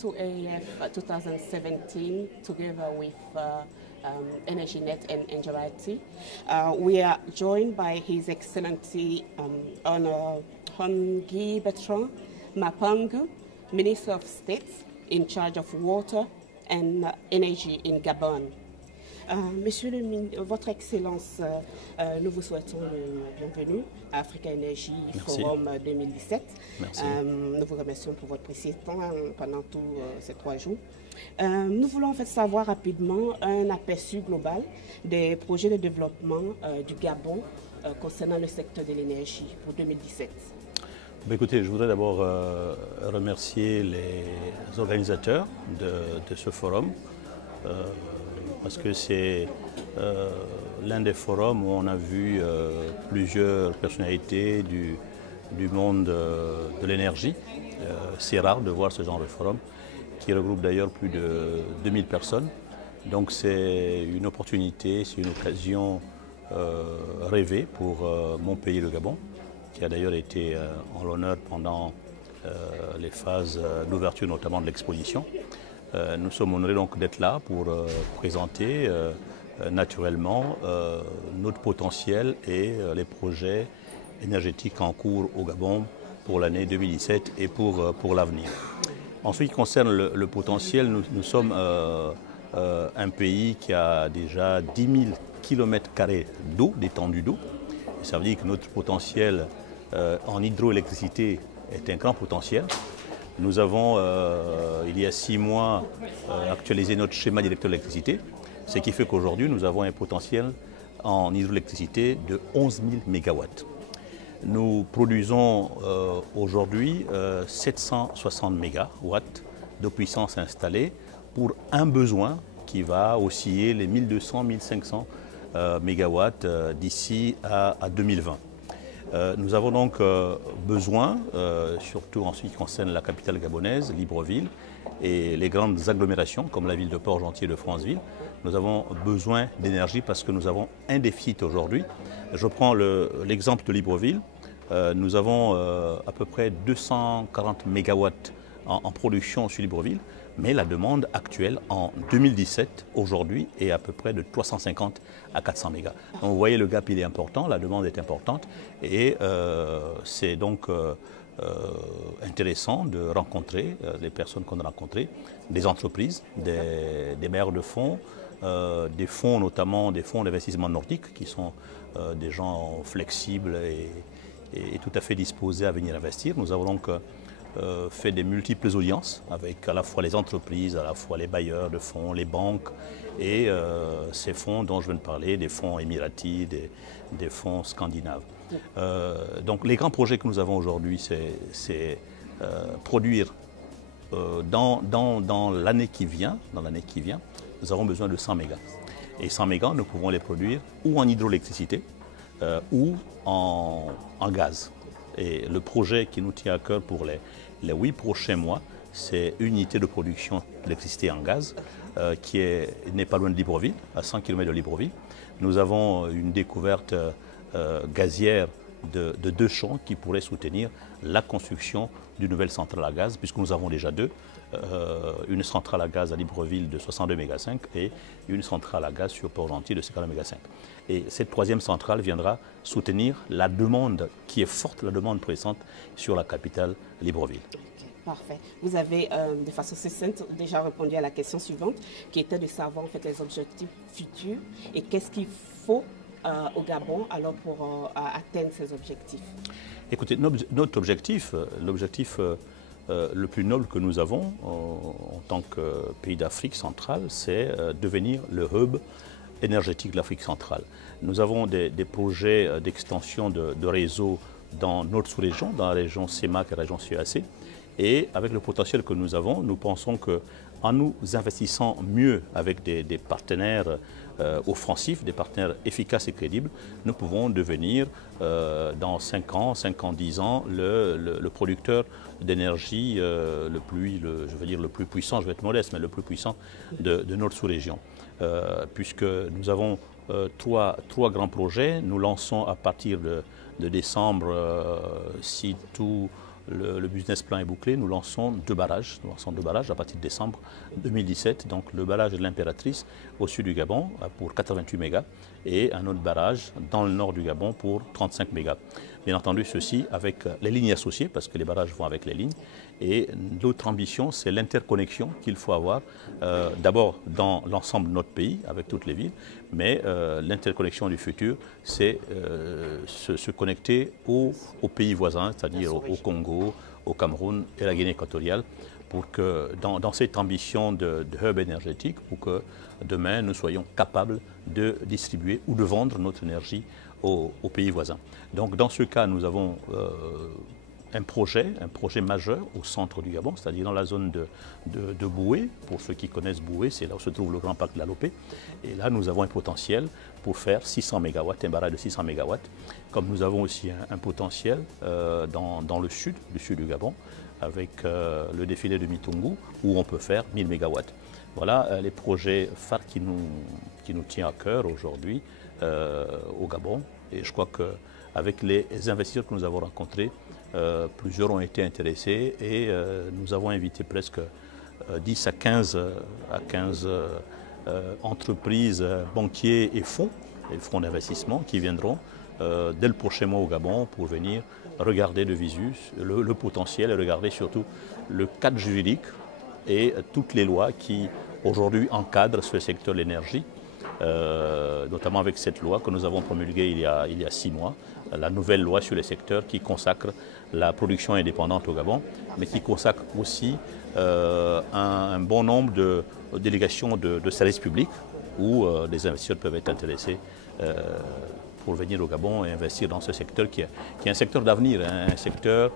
to AEF 2017 together with EnergyNet and Engerati. We are joined by His Excellency Honorable Guy Bertrand Mapangu, Minister of State in charge of water and energy in Gabon. Monsieur Votre Excellence, nous vous souhaitons le bienvenue à Africa Energy Forum 2017. Merci. Nous vous remercions pour votre précieux temps pendant tous ces 3 jours. Nous voulons en fait savoir rapidement un aperçu global des projets de développement du Gabon concernant le secteur de l'énergie pour 2017. Écoutez, je voudrais d'abord remercier les organisateurs de ce forum. Parce que c'est l'un des forums où on a vu plusieurs personnalités du monde de l'énergie. C'est rare de voir ce genre de forum, qui regroupe d'ailleurs plus de 2000 personnes. Donc c'est une opportunité, c'est une occasion rêvée pour mon pays, le Gabon, qui a d'ailleurs été en l'honneur pendant les phases d'ouverture, notamment de l'exposition. Nous sommes honorés donc d'être là pour présenter naturellement notre potentiel et les projets énergétiques en cours au Gabon pour l'année 2017 et pour l'avenir. En ce qui concerne le potentiel, nous sommes un pays qui a déjà 10 000 km² d'eau, d'étendue d'eau. Ça veut dire que notre potentiel en hydroélectricité est un grand potentiel. Nous avons, il y a 6 mois, actualisé notre schéma directeur d'électricité, ce qui fait qu'aujourd'hui, nous avons un potentiel en hydroélectricité de 11 000 MW. Nous produisons aujourd'hui 760 MW de puissance installée pour un besoin qui va osciller les 1200-1500 MW d'ici à 2020. Nous avons donc besoin, surtout en ce qui concerne la capitale gabonaise, Libreville, et les grandes agglomérations comme la ville de Port-Gentil et de Franceville, nous avons besoin d'énergie parce que nous avons un déficit aujourd'hui. Je prends l'exemple de Libreville. Nous avons à peu près 240 MW en production sur Libreville, mais la demande actuelle en 2017, aujourd'hui, est à peu près de 350 à 400 mégas. Donc vous voyez, le gap il est important, la demande est importante et c'est donc intéressant de rencontrer les personnes qu'on a rencontrées, des entreprises, des bailleurs de fonds, des fonds notamment, des fonds d'investissement nordiques qui sont des gens flexibles et tout à fait disposés à venir investir. Nous avons donc fait des multiples audiences avec à la fois les entreprises, à la fois les bailleurs de fonds, les banques et ces fonds dont je viens de parler, des fonds émiratis, des fonds scandinaves. Donc les grands projets que nous avons aujourd'hui, c'est produire dans l'année qui vient, nous avons besoin de 100 mégas. Et 100 mégas, nous pouvons les produire ou en hydroélectricité ou en gaz. Et le projet qui nous tient à cœur pour les 8 prochains mois, c'est une unité de production d'électricité en gaz qui n'est pas loin de Libreville, à 100 km de Libreville. Nous avons une découverte gazière de 2 champs qui pourraient soutenir la construction d'une nouvelle centrale à gaz, puisque nous avons déjà 2. Une centrale à gaz à Libreville de 62 MW et une centrale à gaz sur Port-Gentil de 50 MW. Et cette 3e centrale viendra soutenir la demande qui est forte, la demande pressante sur la capitale Libreville. Parfait. Vous avez de façon succincte déjà répondu à la question suivante, qui était de savoir en fait les objectifs futurs et qu'est-ce qu'il faut au Gabon alors pour atteindre ces objectifs. Écoutez, notre objectif, l'objectif le plus noble que nous avons en tant que pays d'Afrique centrale, c'est devenir le hub énergétique de l'Afrique centrale. Nous avons des projets d'extension de réseau dans notre sous-région, dans la région CEMAC et la région CEAC. Et avec le potentiel que nous avons, nous pensons qu'en nous investissant mieux avec des partenaires offensifs, des partenaires efficaces et crédibles, nous pouvons devenir dans 5 ans, 10 ans, le producteur d'énergie le plus puissant, je vais être modeste, mais le plus puissant de notre sous-région. Puisque nous avons trois grands projets, nous lançons à partir de décembre, si tout le business plan est bouclé, nous lançons deux barrages. Nous lançons deux barrages à partir de décembre 2017. Donc le barrage de l'Impératrice au sud du Gabon pour 88 mégas et un autre barrage dans le nord du Gabon pour 35 mégas. Bien entendu, ceci avec les lignes associées, parce que les barrages vont avec les lignes. Et l'autre ambition, c'est l'interconnexion qu'il faut avoir, d'abord dans l'ensemble de notre pays, avec toutes les villes, mais l'interconnexion du futur, c'est se connecter aux pays voisins, c'est-à-dire au Congo, au Cameroun et la Guinée équatoriale, pour que dans cette ambition de hub énergétique, pour que demain nous soyons capables de distribuer ou de vendre notre énergie aux pays voisins. Donc dans ce cas, nous avons un projet majeur au centre du Gabon, c'est-à-dire dans la zone de Boué. Pour ceux qui connaissent Boué, c'est là où se trouve le grand parc de la Lopé. Et là, nous avons un potentiel pour faire 600 MW, un barrage de 600 MW. Comme nous avons aussi un potentiel dans le sud du Gabon, avec le défilé de Mitungu, où on peut faire 1000 MW. Voilà les projets phares qui nous tient à cœur aujourd'hui au Gabon. Et je crois qu'avec les investisseurs que nous avons rencontrés, plusieurs ont été intéressés et nous avons invité presque 10 à 15 entreprises, banquiers et fonds d'investissement qui viendront dès le prochain mois au Gabon pour venir regarder de visu le potentiel et regarder surtout le cadre juridique et toutes les lois qui aujourd'hui encadrent ce secteur de l'énergie. Notamment avec cette loi que nous avons promulguée il y a 6 mois, la nouvelle loi sur les secteurs qui consacre la production indépendante au Gabon, mais qui consacre aussi un bon nombre de délégations de services publics où des investisseurs peuvent être intéressés pour venir au Gabon et investir dans ce secteur qui est un secteur d'avenir, un secteur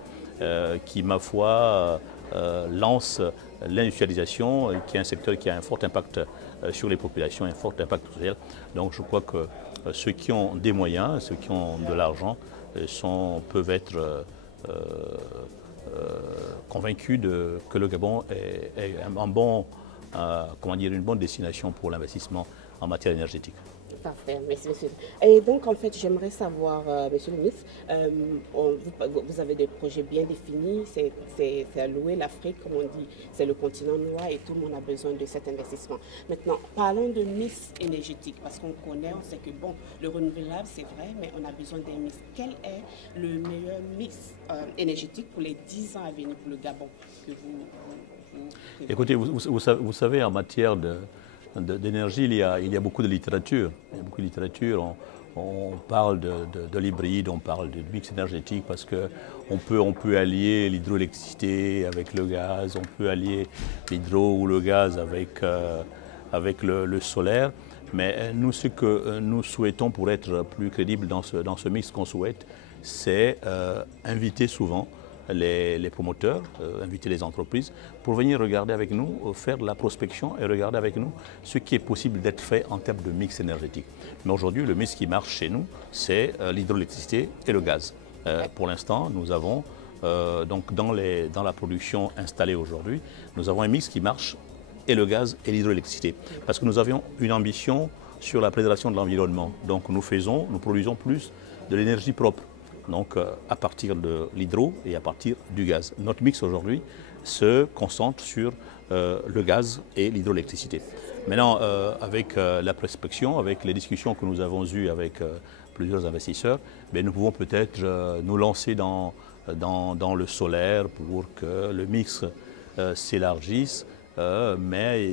qui, ma foi, lance l'industrialisation, qui est un secteur qui a un fort impact sur les populations, un fort impact social. Donc je crois que ceux qui ont des moyens, ceux qui ont de l'argent, peuvent être convaincus que le Gabon est une bonne destination pour l'investissement en matière énergétique. Parfait, merci monsieur. Et donc en fait j'aimerais savoir, monsieur le ministre, vous avez des projets bien définis, c'est alloué, l'Afrique comme on dit, c'est le continent noir et tout le monde a besoin de cet investissement. Maintenant, parlons de mix énergétique, parce qu'on connaît, on sait que bon, le renouvelable c'est vrai, mais on a besoin d'un mix. Quel est le meilleur mix énergétique pour les 10 ans à venir pour le Gabon que vous Écoutez, vous savez, en matière d'énergie, il y a beaucoup de littérature. Il y a beaucoup de littérature. On parle de l'hybride, on parle de mix énergétique parce qu'on peut allier l'hydroélectricité avec le gaz, on peut allier l'hydro ou le gaz avec le solaire. Mais nous, ce que nous souhaitons pour être plus crédibles dans ce mix qu'on souhaite, c'est inviter souvent les promoteurs, inviter les entreprises pour venir regarder avec nous, faire de la prospection et regarder avec nous ce qui est possible d'être fait en termes de mix énergétique. Mais aujourd'hui, le mix qui marche chez nous, c'est l'hydroélectricité et le gaz. Pour l'instant, nous avons, donc dans la production installée aujourd'hui, nous avons un mix qui marche et le gaz et l'hydroélectricité. Parce que nous avions une ambition sur la préservation de l'environnement. Donc nous produisons plus de l'énergie propre. Donc à partir de l'hydro et à partir du gaz. Notre mix aujourd'hui se concentre sur le gaz et l'hydroélectricité. Maintenant, avec la prospection, avec les discussions que nous avons eues avec plusieurs investisseurs, nous pouvons peut-être nous lancer dans le solaire pour que le mix s'élargisse. Mais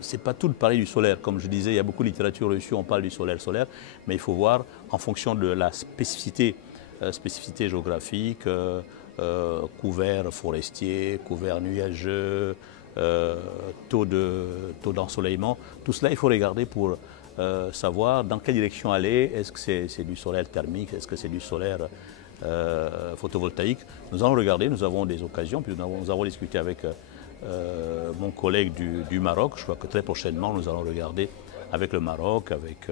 ce n'est pas tout pareil du solaire. Comme je disais, il y a beaucoup de littérature reçue, on parle du solaire, mais il faut voir en fonction de la spécificité géographique, couvert forestier, couvert nuageux, taux d'ensoleillement. Tout cela, il faut regarder pour savoir dans quelle direction aller. Est-ce que c'est du solaire thermique, est-ce que c'est du solaire photovoltaïque? Nous allons regarder, nous avons des occasions, puis nous avons discuté avec mon collègue du Maroc. Je crois que très prochainement, nous allons regarder avec le Maroc, avec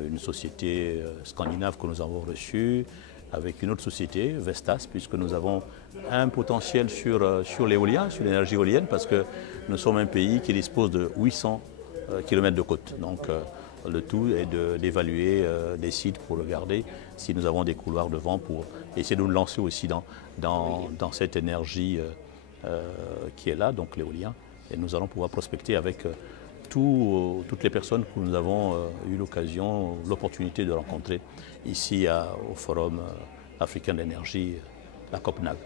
une société scandinave que nous avons reçue, avec une autre société, Vestas, puisque nous avons un potentiel sur l'éolien, sur l'énergie éolienne, parce que nous sommes un pays qui dispose de 800 kilomètres de côte. Donc le tout est d'évaluer des sites pour regarder si nous avons des couloirs de vent pour essayer de nous lancer aussi dans cette énergie qui est là, donc l'éolien. Et nous allons pouvoir prospecter avec toutes les personnes que nous avons eu l'opportunité de rencontrer ici au Forum africain d'énergie, la COPNAG.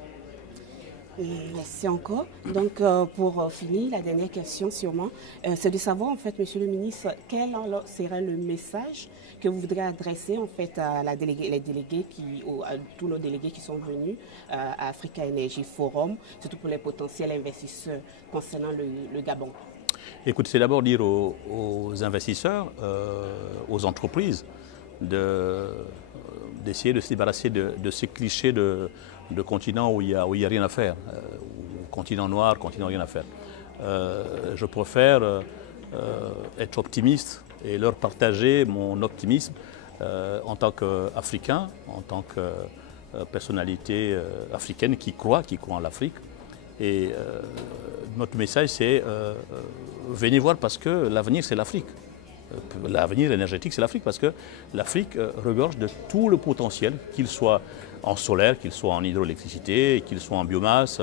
Merci encore. Donc, pour finir, la dernière question sûrement, c'est de savoir en fait, Monsieur le Ministre, quel serait le message que vous voudrez adresser en fait à les délégués à tous nos délégués qui sont venus à Africa Energy Forum, surtout pour les potentiels investisseurs concernant le Gabon. Écoute, c'est d'abord dire aux investisseurs, aux entreprises, d'essayer de se débarrasser de ces clichés de continent où il y a rien à faire, continent noir, continent rien à faire. Je préfère être optimiste et leur partager mon optimisme en tant qu'Africain, en tant que personnalité africaine qui croit en l'Afrique. Et notre message c'est venez voir parce que l'avenir c'est l'Afrique. L'avenir énergétique c'est l'Afrique parce que l'Afrique regorge de tout le potentiel, qu'il soit en solaire, qu'il soit en hydroélectricité, qu'il soit en biomasse,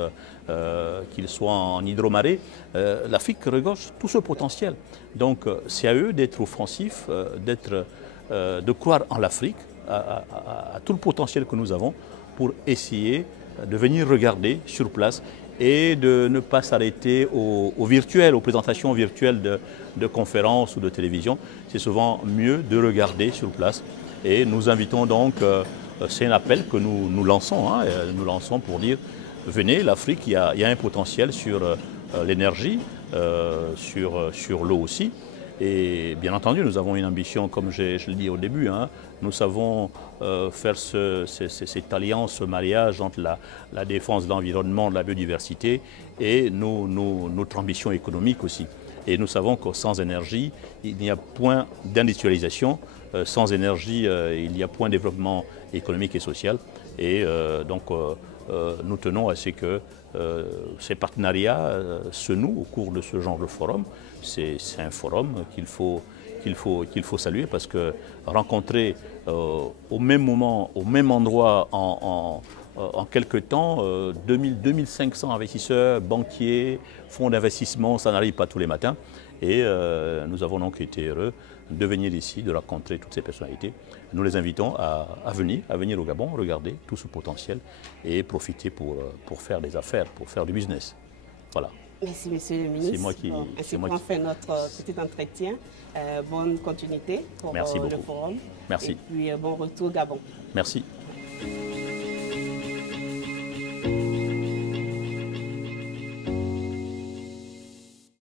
qu'il soit en hydromarée. L'Afrique regorge tout ce potentiel. Donc c'est à eux d'être offensifs, de croire en l'Afrique, à tout le potentiel que nous avons pour essayer de venir regarder sur place et de ne pas s'arrêter au virtuel, aux présentations virtuelles de conférences ou de télévision. C'est souvent mieux de regarder sur place. Et nous invitons donc, c'est un appel que nous lançons, nous lançons pour dire, venez, l'Afrique, il y a un potentiel sur l'énergie, sur l'eau aussi. Et bien entendu, nous avons une ambition, comme je le dis au début, nous savons faire cette alliance, ce mariage entre la défense de l'environnement, de la biodiversité et notre ambition économique aussi. Et nous savons que sans énergie, il n'y a point d'industrialisation, sans énergie, il n'y a point de développement économique et social. Et donc, nous tenons à ce que ces partenariats se nouent au cours de ce genre de forum. C'est un forum qu'il faut saluer parce que rencontrer au même moment, au même endroit, en quelques temps, 2500 investisseurs, banquiers, fonds d'investissement, ça n'arrive pas tous les matins. Et nous avons donc été heureux de venir ici, de rencontrer toutes ces personnalités. Nous les invitons à venir au Gabon, regarder tout ce potentiel et profiter pour faire des affaires, pour faire du business. Voilà. Merci, Monsieur le Ministre. C'est moi qui fais notre petit entretien. Bonne continuité pour le forum. Merci. Et puis bon retour au Gabon. Merci.